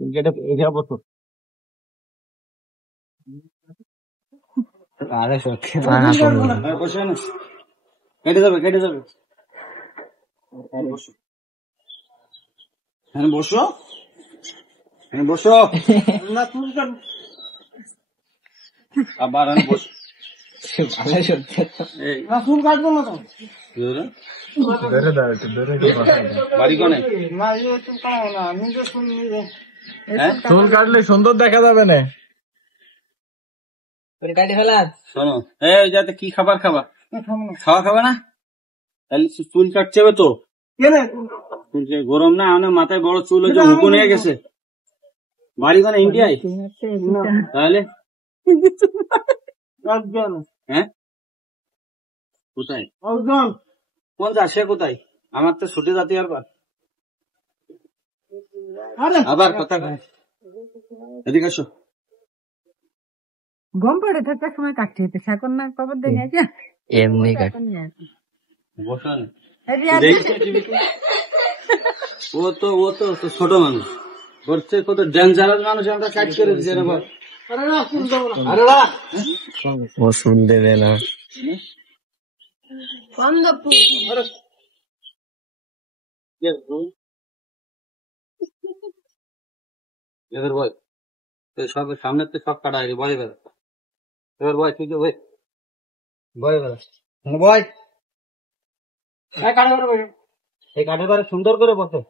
এটা এটা বসো। আরে সত্যি বসে না, কেটে যাবে কেটে যাবে। বসো হ্যাঁ বসো হ্যাঁ বসো আবার বসো। চুল কাটবো না তো বাড়ি কোনে চুল কাটলে সুন্দর দেখা যাবে না। শোনো এই যাতে কি খাবার খাবা, খাওয়া খাবা না তাহলে চুল কাটছে হবে তো। গরম না আমার মাথায় বড় চুল হচ্ছে, হুকুন হয়ে গেছে। বাড়ি কোনে ইন্ডিয়ায়? তাহলে হ্যাঁ কোথায় কোন যা সে কোথায়? আমার তো ছুটে যাতে আবার কথা এদিকে আসো। গম পড়ে থাকার সময় কাটতে হইতে এখন না খবর দেখে এমনি বসেন। ও তো ছোট মানুষ করছে, কত ডেঞ্জারাস মানুষ আমরা কাজ করে দিচ্ছি। ও শুন দেবে না এদের বয় সব সামনে তো সব কাটা হয়েছে। বয় বেড়া এবার বয় তুই বয় বয় বেড়া বয় এই কাঠের বারে সুন্দর করে বসে।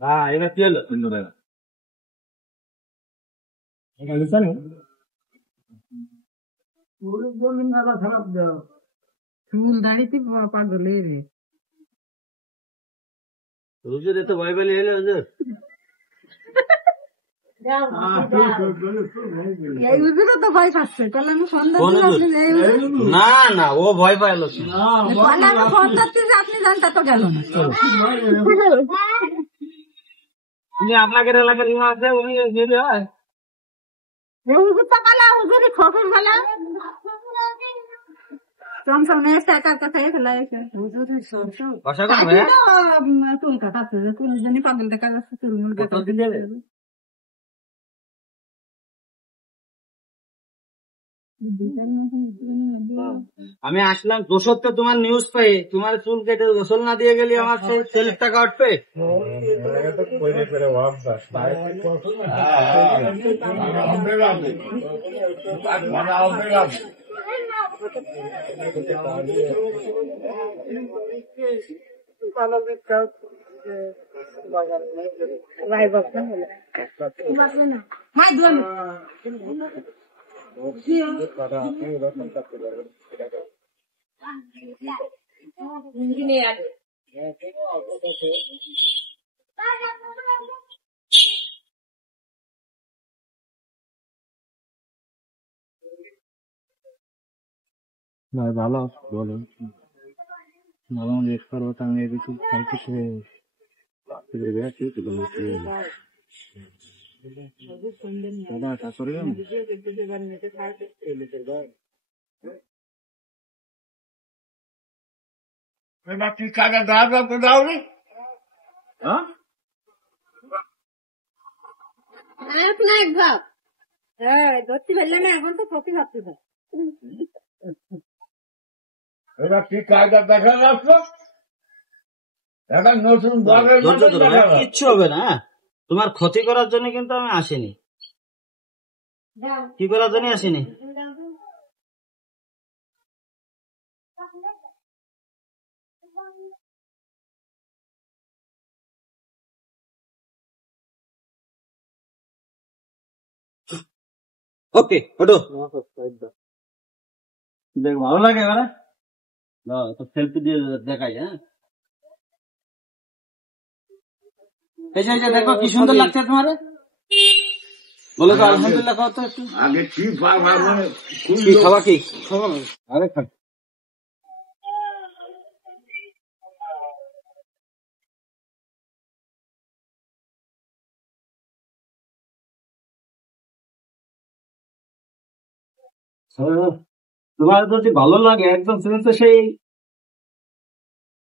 হ্যাঁ এবার কি হলো সুন্দর চুল দাড়িতে পাগলে রে হুজুর এত ভয় পেলে এলো হুজুর। এই হুজুরও তো ভয় পাচ্ছে, তাহলে আমি ফোন না না ও ভয় পাইলো ফোন ধরতে যে আপনি জানতা তো গেল না। আপনাদের এলাকার ইমা আছে উনি যেতে হয় হুজুর তো কালা হুজুরই শ্বশুর ভালা চমচমে একা কথা ফেলা হুজুরের শ্বশুর চুল কাটাচ্ছে, চুল জানি পাগল দেখা যাচ্ছে, চুল মুল কাটাচ্ছে। আমি আসলাম দোষত্ব তোমার নিউজ পাই, তোমার চুল কেটে গোসল না দিয়ে গেলি আমার সেই ছেলের টাকা উঠবে। ভালো বলো ভালো লেট করো আমি কিছু ধরতে পারলে না, এখন তো প্রতি ভাবতে কিচ্ছু হবে না, তোমার ক্ষতি করার জন্য কিন্তু আমি আসিনি। কি করার জন্য আসিনি? ওকে ওটো দেখ ভালো লাগে এবারে তো সেলফি দিয়ে দেখাই। হ্যাঁ এই যে দেখো কি সুন্দর লাগছে তোমার, বলো তো আলহামদুলিল্লাহ খাও তো একটু আগে। কি খাওয়া কি খাওয়া আরে খা তোমার যদি ভালো লাগে একদম তুমি তো সেই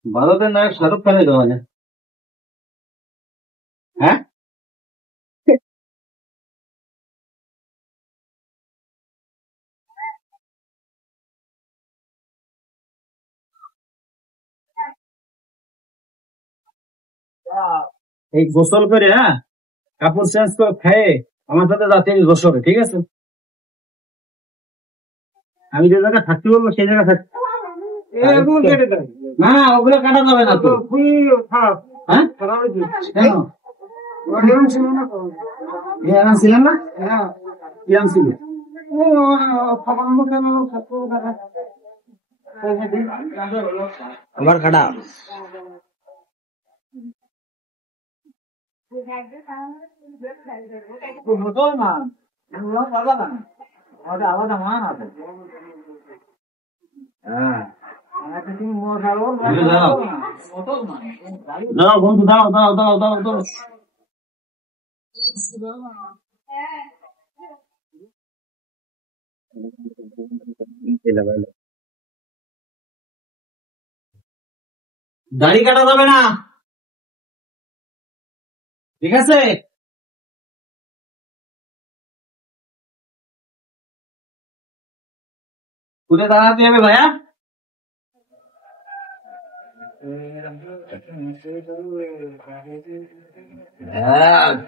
ভারতের নায়ক শাহরুখ খানের দেওয়া। হ্যাঁ এই গোসল করে, হ্যাঁ, কাপড় চেঞ্জ করে খেয়ে আমার সাথে যাতে গোসলে, ঠিক আছে? আমি যে জায়গায় থাকতে বলবো সেই জায়গায় থাকতে। না, ওগুলো কাটা যাবে না তো। হ্যাঁ? কেন? ছিলেন না? কি আনছিল? আবার কাটা দাও বন্ধু, দাও দাও দাও দাও দাও। দাড়ি কাটা যাবে না, ঠিক আছে? কোথায় দাঁড়াতে হবে ভাইয়া?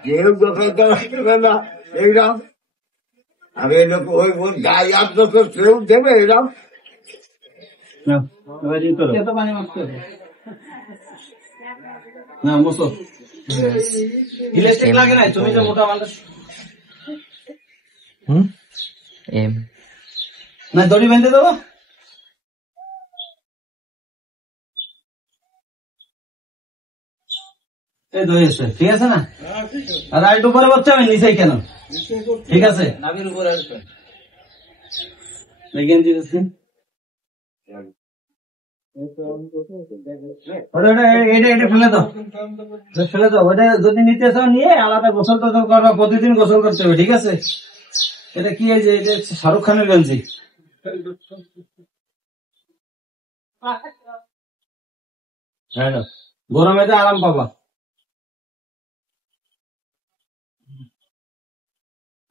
কেউ গোসল করা না এইরকম। আমি ওই গায়ে আর তো কেউ দেবে এরকম। না বসো, ইলেকট্রিক লাগে না, তুমি যে মোটা মানুষ। না দড়ি বেঁধে দেবো। এই ধরেছে, ঠিক আছে না? আর একটু পরে বাচ্চা আমি নিচে কেন, ঠিক আছে? নাবির উপরে আসবে, দেখেন দিতেছি। এটা ফেলে দাও, ফেলে দাও। ওটা যদি নিতে চাও নিয়ে আলাদা গোসল টোসল করবা, প্রতিদিন গোসল করতে হবে, ঠিক আছে? এটা কি এই যে এটা শাহরুখ খানের গেঞ্জি। গরমে তো আরাম পাবা।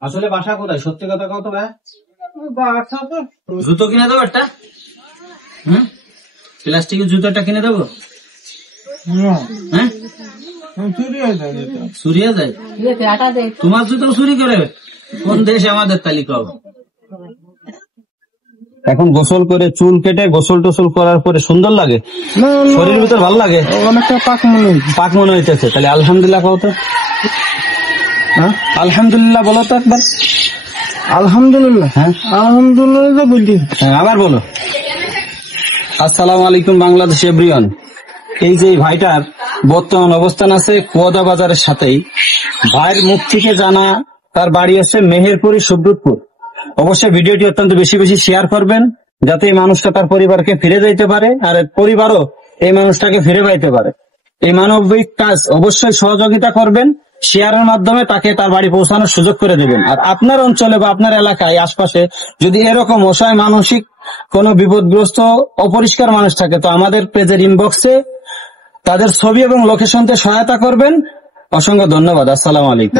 আসলে বাসা কোথায়, সত্যি কথা কত ভাই? জুতো কিনে দেবো একটা, হম, প্লাস্টিকের জুতোটা কিনে দেবো। হ্যাঁ, চুরি হয়ে যায়? তোমার জুতো চুরি করে কোন দেশ আমাদের তালিকা হবে? এখন গোসল করে চুল কেটে গোসল টোসল করার পরে সুন্দর লাগে, শরীরের ভিতর ভালো লাগে, অনেকটা পাক মনে হইতেছে। তাহলে আলহামদুলিল্লাহ কত? হ্যাঁ, আলহামদুলিল্লাহ বলো তো একবার। আলহামদুলিল্লাহ, হ্যাঁ আলহামদুলিল্লাহ বলছি। হ্যাঁ আবার বলো। আসসালামু আলাইকুম বাংলাদেশ এভরিওয়ান। এই যে ভাইটার বর্তমান অবস্থান আছে কুয়াদা বাজারের সাথেই। ভাইয়ের মুখ থেকে জানা তার বাড়ি আছে মেহেরপুরি সুব্রতপুর। অবশ্যই ভিডিওটি অত্যন্ত বেশি বেশি শেয়ার করবেন, যাতে এই মানুষটা তার পরিবারকে ফিরে যাইতে পারে, আর পরিবারও এই মানুষটাকে ফিরে পাইতে পারে। এই মানবিক কাজ অবশ্যই সহযোগিতা করবেন, শেয়ারের মাধ্যমে তাকে তার বাড়ি পৌঁছানোর সুযোগ করে দেবেন। আর আপনার অঞ্চলে বা আপনার এলাকায় আশপাশে যদি এরকম অসহায় মানসিক কোন বিপদগ্রস্ত অপরিষ্কার মানুষ থাকে, তো আমাদের পেজের ইনবক্সে তাদের ছবি এবং লোকেশনতে সহায়তা করবেন। অসংখ্য ধন্যবাদ। আসসালামু আলাইকুম।